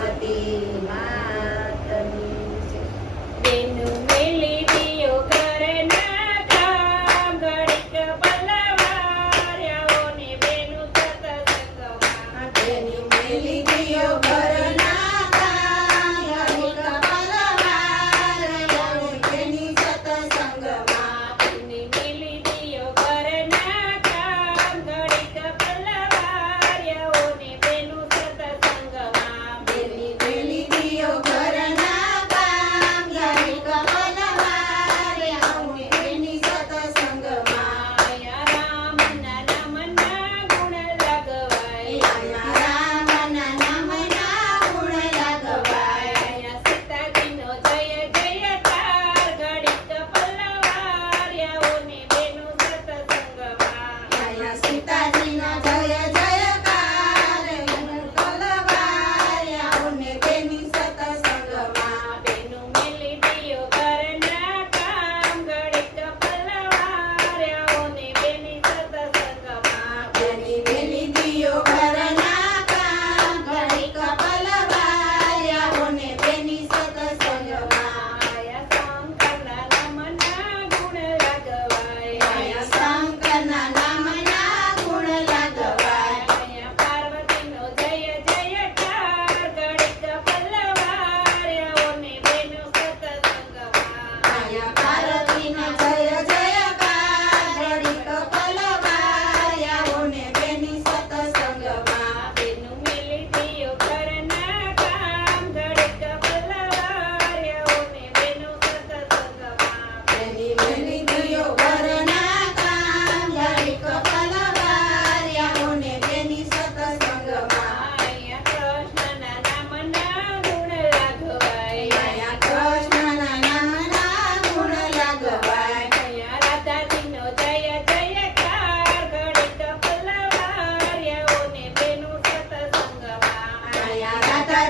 સરસ્વતી માં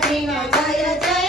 ಕಠಿಣ ಜಯ ಜಯ